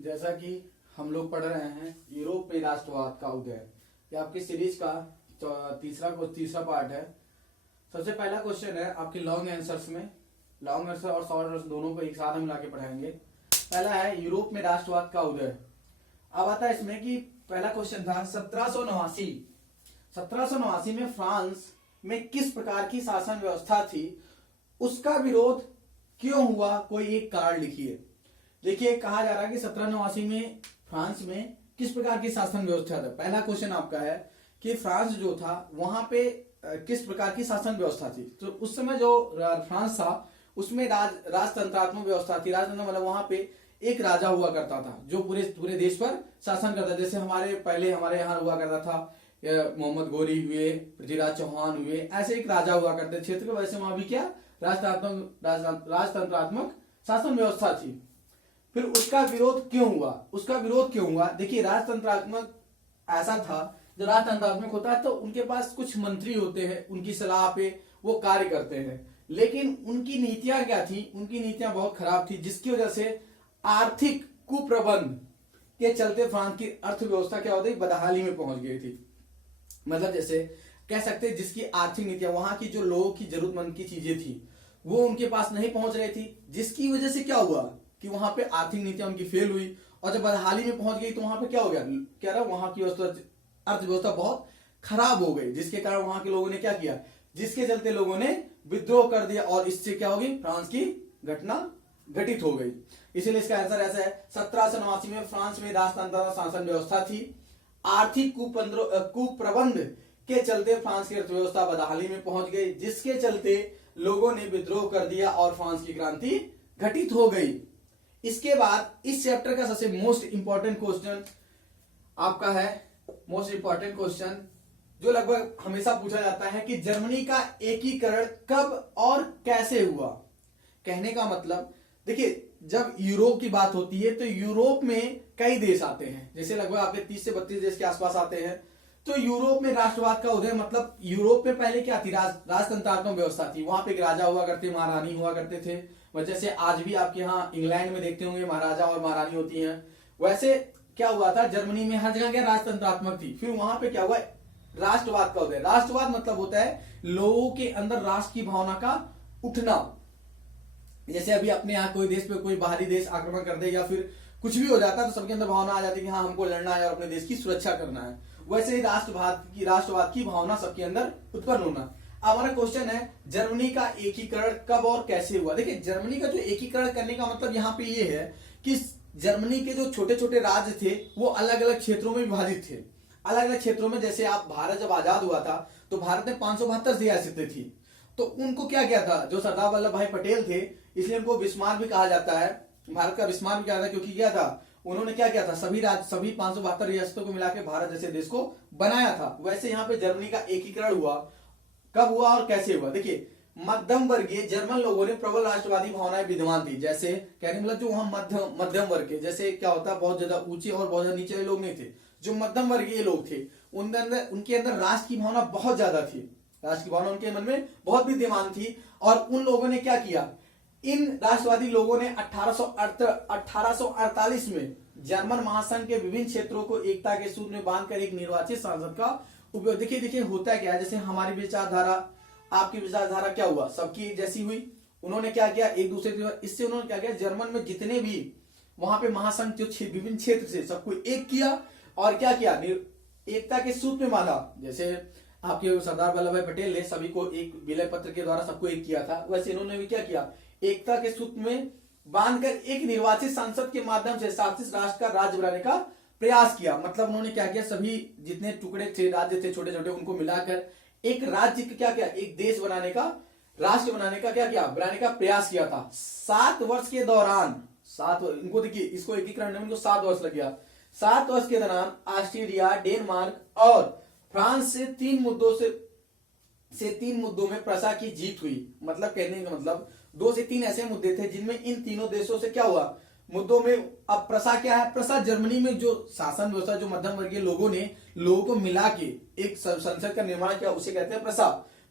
जैसा कि हम लोग पढ़ रहे हैं यूरोप में राष्ट्रवाद का उदय, ये आपकी सीरीज का तीसरा पार्ट है। सबसे पहला क्वेश्चन है आपके लॉन्ग आंसर्स में, लॉन्ग आंसर और शॉर्ट आंसर दोनों को एक साथ हम मिला के पढ़ाएंगे। पहला है यूरोप में राष्ट्रवाद का उदय। अब आता है इसमें कि पहला क्वेश्चन था 1789 में फ्रांस में किस प्रकार की शासन व्यवस्था थी, उसका विरोध क्यों हुआ, कोई एक कारण लिखिए। देखिए कहा जा रहा है कि 1789 में फ्रांस में किस प्रकार की शासन व्यवस्था था। पहला क्वेश्चन आपका है कि फ्रांस जो था वहां पे किस प्रकार की शासन व्यवस्था थी। तो उस समय जो फ्रांस था उसमें राजतंत्रात्मक व्यवस्था थी। राजतंत्र मतलब वहां पे एक राजा हुआ करता था जो पूरे देश पर शासन करता था। जैसे पहले हमारे यहाँ हुआ करता था मोहम्मद गोरी हुए, पृथ्वीराज चौहान हुए, ऐसे एक राजा हुआ करते क्षेत्र के। वैसे वहां भी क्या राजतंत्रात्मक शासन व्यवस्था थी। फिर उसका विरोध क्यों हुआ, देखिए राजतंत्रात्मक ऐसा था, जो राजतंत्रात्मक होता है तो उनके पास कुछ मंत्री होते हैं, उनकी सलाह पे वो कार्य करते हैं, लेकिन उनकी नीतियां क्या थी, उनकी नीतियां बहुत खराब थी, जिसकी वजह से आर्थिक कुप्रबंध के चलते फ्रांस की अर्थव्यवस्था क्या होती, बदहाली में पहुंच गई थी। मतलब जैसे कह सकते हैं जिसकी आर्थिक नीतियां, वहां की जो लोगों की जरूरतमंद की चीजें थी वो उनके पास नहीं पहुंच रही थी, जिसकी वजह से क्या हुआ कि वहां पे आर्थिक नीतियां उनकी फेल हुई, और जब बदहाली में पहुंच गई तो वहां पे क्या हो गया, कह रहा वहां की अर्थव्यवस्था बहुत खराब हो गई, जिसके कारण वहां के लोगों ने क्या किया, जिसके चलते लोगों ने विद्रोह कर दिया, और इससे क्या होगी, फ्रांस की घटना घटित हो गई। इसीलिए इसका आंसर ऐसा है 1789 में फ्रांस में राजतंत्र शासन व्यवस्था थी। आर्थिक कुप्रबंध के चलते फ्रांस की अर्थव्यवस्था बदहाली में पहुंच गई, जिसके चलते लोगों ने विद्रोह कर दिया और फ्रांस की क्रांति घटित हो गई। इसके बाद इस चैप्टर का सबसे मोस्ट इंपॉर्टेंट क्वेश्चन आपका है, मोस्ट इंपॉर्टेंट क्वेश्चन जो लगभग हमेशा पूछा जाता है कि जर्मनी का एकीकरण कब और कैसे हुआ। कहने का मतलब देखिए जब यूरोप की बात होती है तो यूरोप में कई देश आते हैं, जैसे लगभग आपके 30 से 32 देश के आसपास आते हैं। तो यूरोप में राष्ट्रवाद का उदय, मतलब यूरोप में पहले क्या थी, राजतंत्रात्मक व्यवस्था थी। वहां पे एक राजा हुआ करते, महारानी हुआ करते थे। जैसे आज भी आपके यहाँ इंग्लैंड में देखते होंगे महाराजा और महारानी होती हैं, वैसे क्या हुआ था जर्मनी में हर जगह क्या राजतंत्रात्मक थी। फिर वहां पे क्या हुआ, राष्ट्रवाद का उदय। राष्ट्रवाद मतलब होता है लोगों के अंदर राष्ट्र की भावना का उठना। जैसे अभी अपने यहाँ कोई देश पे कोई बाहरी देश आक्रमण कर दे या फिर कुछ भी हो जाता है तो सबके अंदर भावना आ जाती है कि हाँ हमको लड़ना है और अपने देश की सुरक्षा करना है। वैसे ही राष्ट्रवाद की भावना सबके अंदर उत्पन्न होना। अब हमारा क्वेश्चन है जर्मनी का एकीकरण कब और कैसे हुआ। देखिए जर्मनी का जो एकीकरण करने का मतलब यहाँ पे ये है कि जर्मनी के जो छोटे छोटे राज्य थे वो अलग अलग क्षेत्रों में विभाजित थे। अलग अलग क्षेत्रों में, जैसे आप भारत जब आजाद हुआ था तो भारत में 572 रियासतें थी, तो उनको क्या किया था, जो सरदार वल्लभ भाई पटेल थे, इसलिए उनको बिस्मार्क भी कहा जाता है, भारत का बिस्मार्क भी कहा जाता है, क्योंकि क्या था उन्होंने क्या किया था, सभी 572 रियासतों को मिलाकर भारत जैसे देश को बनाया था। वैसे यहाँ पे जर्मनी का एकीकरण हुआ, कब हुआ और कैसे हुआ। देखिए मध्यम वर्गीय जर्मन लोगों ने प्रबल राष्ट्रवादी भावनाएं विद्यमान थी। जैसे कहने मतलब जो वहां मध्यम वर्ग के, जैसे क्या होता है बहुत ज्यादा ऊंचे और बहुत ज्यादा नीचे वाले लोग नहीं थे, जो मध्यम वर्गीय लोग थे उनके अंदर राष्ट्र की भावना बहुत ज्यादा थी। राष्ट्र की भावना उनके मन में बहुत विद्यमान थी, और उन लोगों ने क्या किया, इन राष्ट्रवादी लोगों ने 1848 में जर्मन महासंघ के विभिन्न क्षेत्रों को एकता के सूत्र में बांधकर एक निर्वाचित सांसद का उपयोग। देखिए होता क्या है, जैसे हमारी विचारधारा आपकी विचारधारा क्या हुआ, सबकी जैसी हुई। उन्होंने क्या किया, एक दूसरे के, इससे उन्होंने क्या किया, जर्मन में जितने भी वहां पे महासंघ जो विभिन्न क्षेत्र से सबको एक किया, और क्या किया, एकता के सूत्र में बांधा। जैसे आपके सरदार वल्लभ भाई पटेल ने सभी को एक विलय पत्र के द्वारा सबको एक किया था, वैसे इन्होंने भी क्या किया, एकता के सूत्र में बांधकर एक निर्वाचित सांसद के माध्यम से शासित राष्ट्र का राज्य बनाने का प्रयास किया। मतलब उन्होंने क्या किया, सभी जितने टुकड़े थे, राज्य थे छोटे छोटे, उनको मिलाकर एक राज्य का क्या किया, एक देश बनाने का, राष्ट्र बनाने का क्या किया, बनाने का प्रयास किया था। 7 वर्ष के दौरान, इनको देखिए इसको एकीकरण में 7 वर्ष लग गया। 7 वर्ष के दौरान ऑस्ट्रेलिया, डेनमार्क और फ्रांस से 3 मुद्दों में प्रसा की जीत हुई। मतलब कहने का मतलब 2 से 3 ऐसे मुद्दे थे जिनमें इन तीनों देशों से क्या हुआ, मुद्दों में। अब प्रसा क्या है, प्रसा जर्मनी में जो शासन व्यवस्था, जो मध्यम वर्गीय लोगों ने लोगों को मिला के एक संसद का निर्माण किया, उसे कहते हैं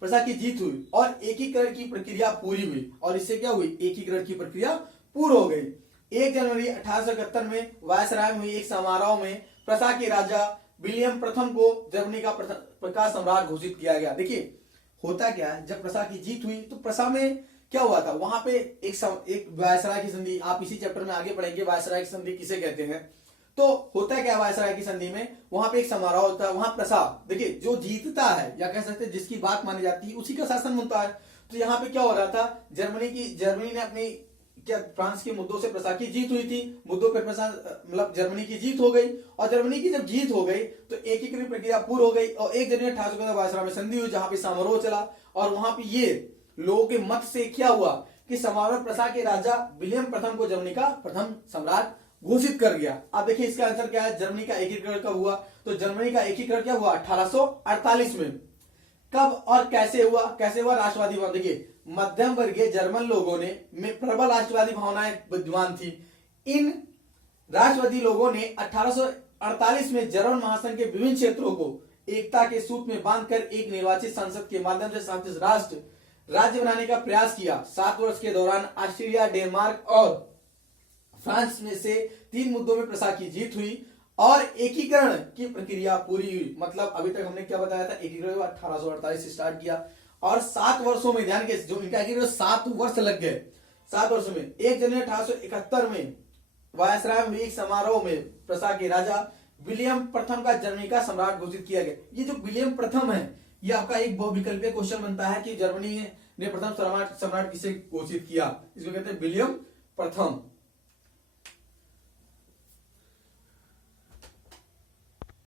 प्रसा की जीत हुई, और एकीकरण की प्रक्रिया पूरी हुई। और इससे क्या हुई, एकीकरण की प्रक्रिया पूर्ण हो गई। 1 जनवरी 1871 में वायसराय में हुई एक समारोह में प्रसा के राजा विलियम प्रथम को जर्मनी का सम्राट घोषित किया गया। देखिए होता क्या है, जब प्रसा की जीत हुई तो प्रसा में क्या हुआ था, वहां पे एक वायसराय की संधि, आप इसी चैप्टर में आगे पढ़ेंगे वायसराय की संधि किसे कहते हैं। तो होता क्या वायसराय की संधि में, वहां पे एक समारोह होता है, वहां प्रसा देखिए जो जीतता है या कह सकते हैं जिसकी बात मानी जाती है उसी का शासन बनता है। तो यहाँ पे क्या हो रहा था, जर्मनी ने अपनी क्या फ्रांस के मुद्दों से प्रसा की जीत हुई थी, मुद्दों पर प्रसा मतलब जर्मनी की जीत हो गई, और जर्मनी की जब जीत हो गई तो एकीकरण प्रक्रिया पूर्ण हो गई और 1 जनवरी 1871 वायसराय में संधि हुई, जहां पे समारोह चला और वहां पे ये लोगों के मत से क्या हुआ कि समारोह प्रसा के राजा विलियम प्रथम को जर्मनी का प्रथम सम्राट घोषित कर दिया। अब देखिए इसका आंसर क्या है, जर्मनी का एकीकरण कब हुआ, तो जर्मनी का एकीकरण क्या हुआ 1848 में। कब और कैसे हुआ, राष्ट्रवादी भावना, देखिए मध्यम वर्गीय जर्मन लोगों में प्रबल राष्ट्रवादी भावनाएं विद्यमान थी। इन राष्ट्रवादी लोगों ने 1848 में जर्मन महासंघ के विभिन्न क्षेत्रों को एकता के सूत्र में बांधकर एक निर्वाचित संसद के माध्यम से 37 राष्ट्र राज्य बनाने का प्रयास किया। 7 वर्ष के दौरान ऑस्ट्रिया, डेनमार्क और फ्रांस में से 3 मुद्दों में प्रसा की जीत हुई और एकीकरण की प्रक्रिया पूरी हुई। मतलब अभी तक हमने क्या बताया था, एकीकरण 1848 से स्टार्ट किया और 7 वर्षों में, ध्यान के जो इनका एकीकरण 7 वर्ष लग गए, 7 वर्षों में 1 जनवरी 1871 में वायसराय में एक समारोह में प्रसा के राजा विलियम प्रथम का जर्मनी का सम्राट घोषित किया गया। ये जो विलियम प्रथम है, ये आपका एक बहुविकल्पीय क्वेश्चन बनता है कि जर्मनी ने प्रथम सम्राट किसे घोषित किया, इसको कहते हैं विलियम प्रथम।